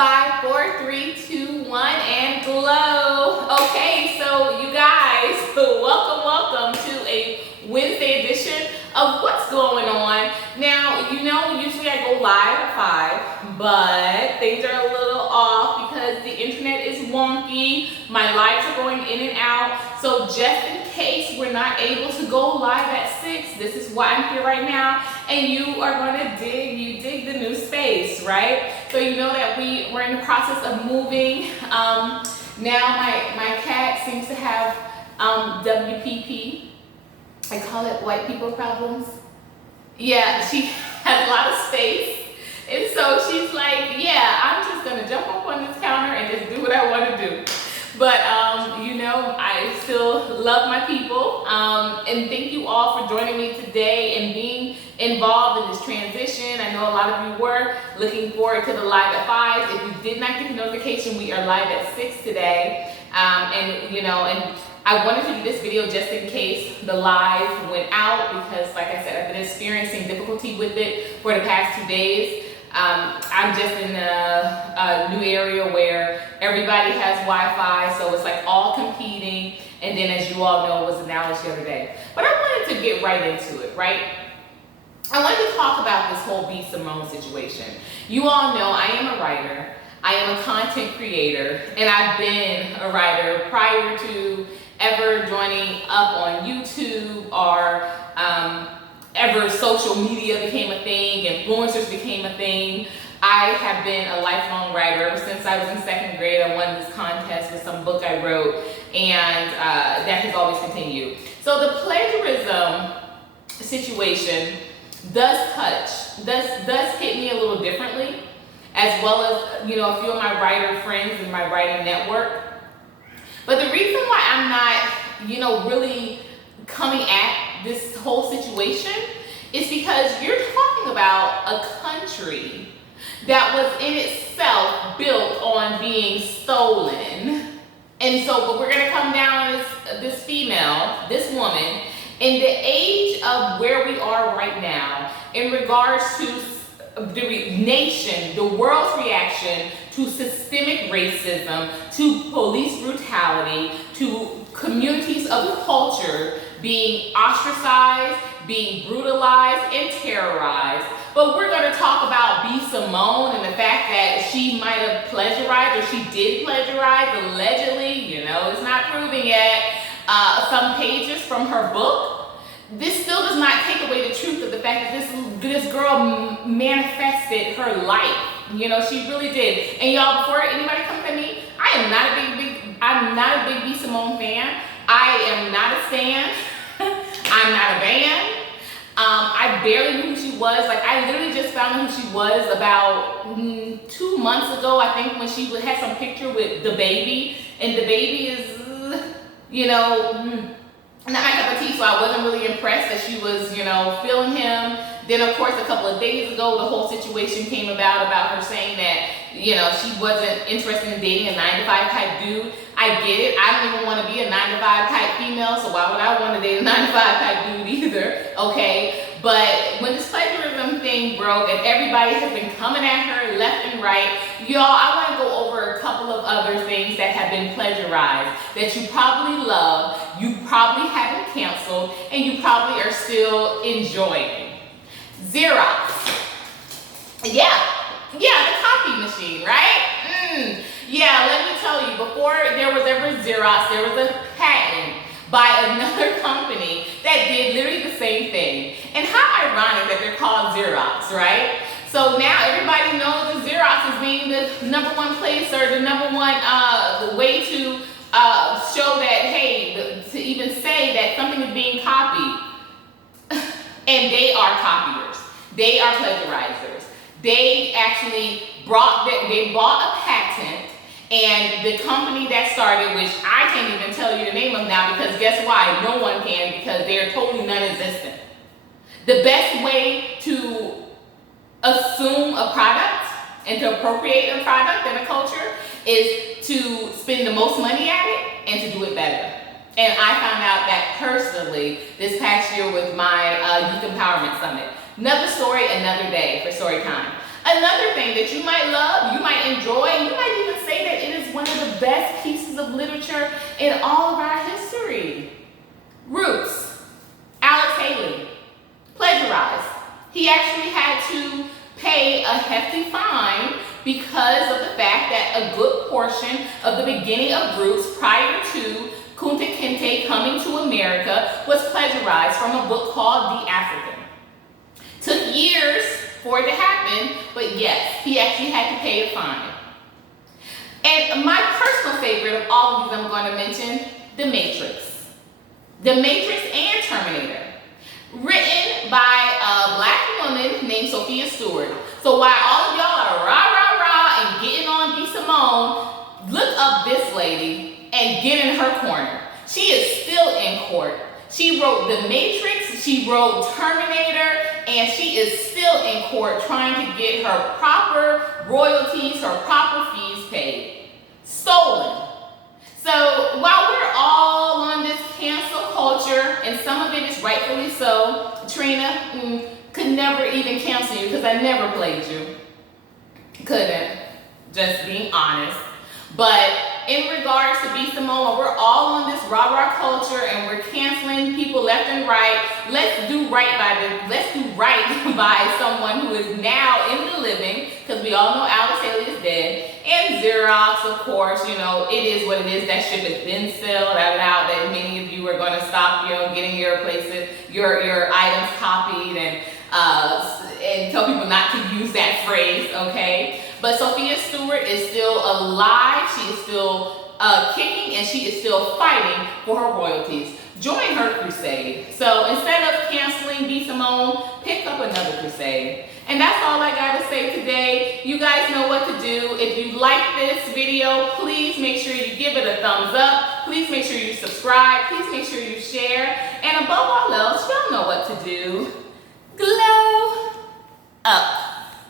5, 4, 3, 2, 1, and glow. Okay, so you guys, welcome to a Wednesday edition of What's Going On. Now, usually I go live at 5, but things are a little off because the internet is wonky. My lives are going in and out. So just in case we're not able to go live at 6, this is why I'm here right now. And you are going to dig the new space, right? So you know that we're in the process of moving. Now my cat seems to have WPP. I call it white people problems. Yeah, she has a lot of space. And so she's like, yeah, I'm just gonna jump up on this counter and just do what I want to do. But I still love my people. And thank you all for joining me today and being involved in this transition. I know a lot of you were looking forward to the live at 5. If you did not get the notification, we are live at 6 today. And I wanted to do this video just in case the live went out because, like I said, I've been experiencing difficulty with it for the past 2 days. I'm just in a new area where everybody has Wi-Fi, so it's like all competing. And then, as you all know, it was announced the other day. But I wanted to get right into it, right? I wanted to talk about this whole B. Simone situation. You all know I am a writer. I am a content creator, and I've been a writer prior to ever joining up on YouTube or ever social media became a thing, influencers became a thing. I have been a lifelong writer. Ever since I was in 2nd grade, I won this contest with some book I wrote, and that has always continued. So the plagiarism situation does hit me a little differently, as well as, a few of my writer friends in my writing network. But the reason why I'm not, really coming at this whole situation is because you're talking about a country that was in itself built on being stolen. And so, but we're gonna come down on this female, this woman, in the age of where we are right now in regards to the nation, the world's reaction to systemic racism, to police brutality, to communities of culture being ostracized, being brutalized, and terrorized. But we're going to talk about B. Simone and the fact that she might have plagiarized, or she did plagiarize, allegedly, it's not proven yet, some pages from her book. This still does not take away the truth of the fact that this girl manifested her life. She really did. And y'all, before anybody comes at me, I'm not a big B. Simone fan. I am not a stan. I'm not a band. I barely knew who she was. Like, I literally just found out who she was about 2 months ago, I think, when she had some picture with the baby. And the baby is, not my cup of tea, so I wasn't really impressed that she was, feeling him. Then, of course, a couple of days ago, the whole situation came about her saying that, she wasn't interested in dating a 9-to-5 type dude. I get it. I don't even want to be a 9-to-5 type female, so why would I want to date a 9-to-5 type dude either, okay? But when this plagiarism thing broke and everybody has been coming at her left and right, y'all, I want to go over a couple of other things that have been plagiarized that you probably love, you probably haven't canceled, and you probably are still enjoying. Xerox. Yeah, the copy machine, right? Yeah, let me tell you, before there was ever Xerox, there was a patent by another company that did literally the same thing. And how ironic that they're called Xerox, right? So now everybody knows that Xerox is being the number one place or the number one the way to show that, hey, to even say that something is being copied. And they are copiers. They are plagiarizers. They actually bought a patent, and the company that started, which I can't even tell you the name of now, because guess why? No one can, because they're totally non-existent. The best way to assume a product and to appropriate a product and a culture is to spend the most money at it and to do it better. And I found out that personally this past year with my Youth Empowerment Summit. Another story, another day for story time. Another thing that you might love, you might enjoy, and you might even say that it is one of the best pieces of literature in all of our history. Roots. Alex Haley plagiarized. He actually had to pay a hefty fine because of the fact that a good portion of the beginning of Roots prior to Kunta Kinte coming to America was plagiarized from a book called The African. Took years for it to happen, but yes, he actually had to pay a fine. And my personal favorite of all of these I'm going to mention, The Matrix. The Matrix and Terminator. Written by a black woman named Sophia Stewart. So while all of y'all are rah and getting on B. Simone, look up this lady and get in her corner. She is still in court. She wrote The Matrix, she wrote Terminator, and she is still in court trying to get her proper royalties, her proper fees paid. Stolen. So while we're all on this cancel culture, and some of it is rightfully so, Trina could never even cancel you because I never played you. Couldn't, just being honest. But in regards to B. Simone, we're all on this rah-rah culture and we're canceling people left and right. Let's do right by someone who is now in the living, because we all know Alex Haley is dead. And Xerox, of course, you know, it is what it is. That ship has been sailed out. That many of you are going to stop, you know, getting your places, your items copied, and tell people not to use that phrase, okay? But Sophia Stewart is still alive. She is still kicking, and she is still fighting for her royalties. Join her crusade. So instead of canceling B. Simone, pick up another crusade. And that's all I got to say today. You guys know what to do. If you like this video, please make sure you give it a thumbs up. Please make sure you subscribe. Please make sure you share. And above all else, y'all know what to do.